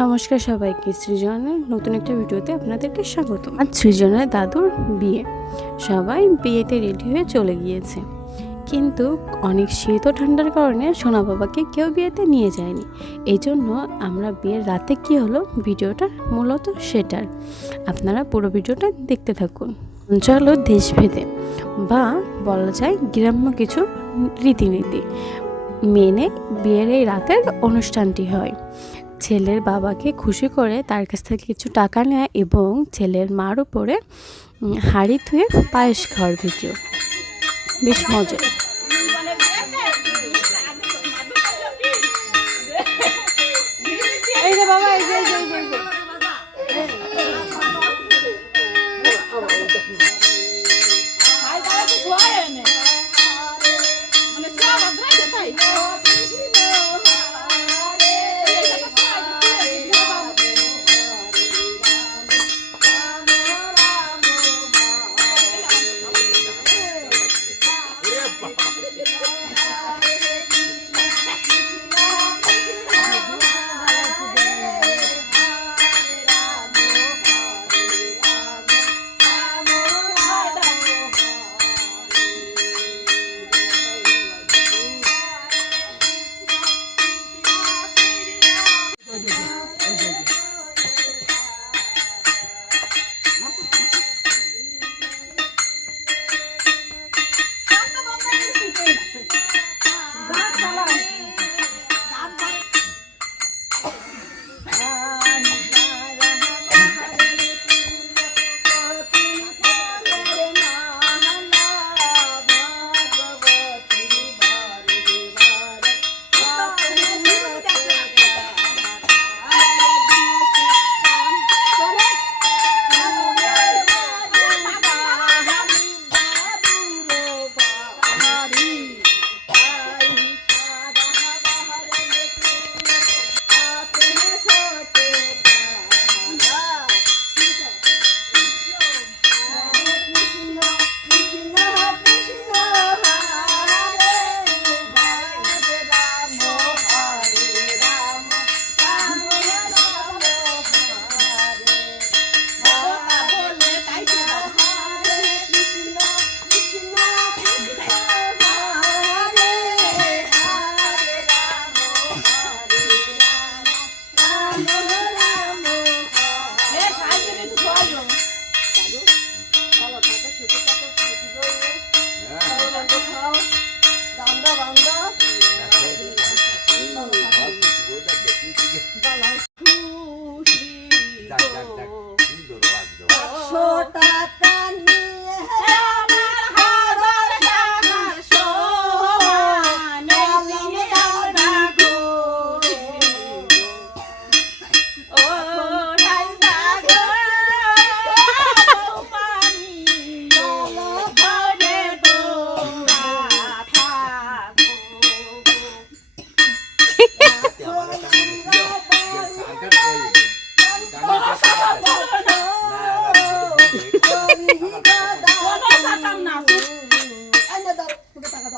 নমস্কার সবাইকে, সৃজনের নতুন একটা ভিডিওতে আপনাদেরকে স্বাগত। আজ সৃজনের দাদুর বিয়ে, সবাই বিয়েতে রেডি হয়ে চলে গিয়েছে, কিন্তু অনেক শীত ও ঠান্ডার কারণে সোনা বাবাকে কেউ বিয়েতে নিয়ে যায়নি। এই জন্য আমরা বিয়ের রাতে কি হলো ভিডিওটা মূলত সেটার, আপনারা পুরো ভিডিওটা দেখতে থাকুন। চলো দেশভেদে বা বলা যায় গ্রাম্য কিছু রীতিনীতি মেনে বিয়ের এই রাতের অনুষ্ঠানটি হয়। ছেলের বাবাকে খুশি করে তার কাছ থেকে কিছু টাকা নেয় এবং ছেলের মার উপরে হাঁড়ি ধুয়ে পায়েস খাওয়ার ভিডিও, বেশ মজা।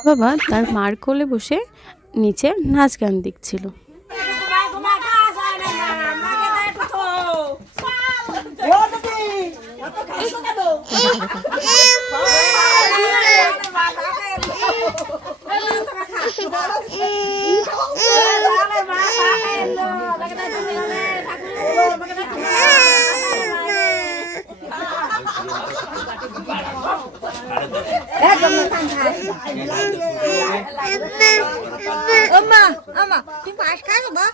বাবা তার মার কোলে বসে নিচে নাচ গান দেখছিল। तुम पास खा लो बा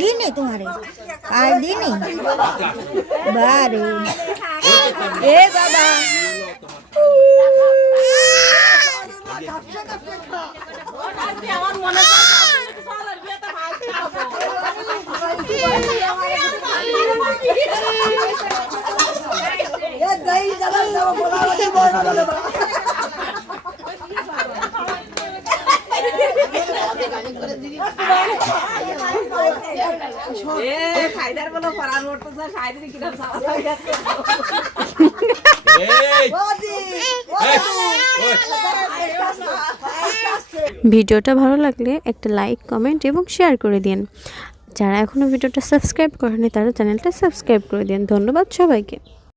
दिन है तुम्हारे आज दिन है बारे ए बाबा ভিডিওটা ভালো লাগলে একটা লাইক, কমেন্ট এবং শেয়ার করে দিন। যারা এখনও ভিডিওটা সাবস্ক্রাইব করেনি তারা চ্যানেলটা সাবস্ক্রাইব করে দিন। ধন্যবাদ সবাইকে।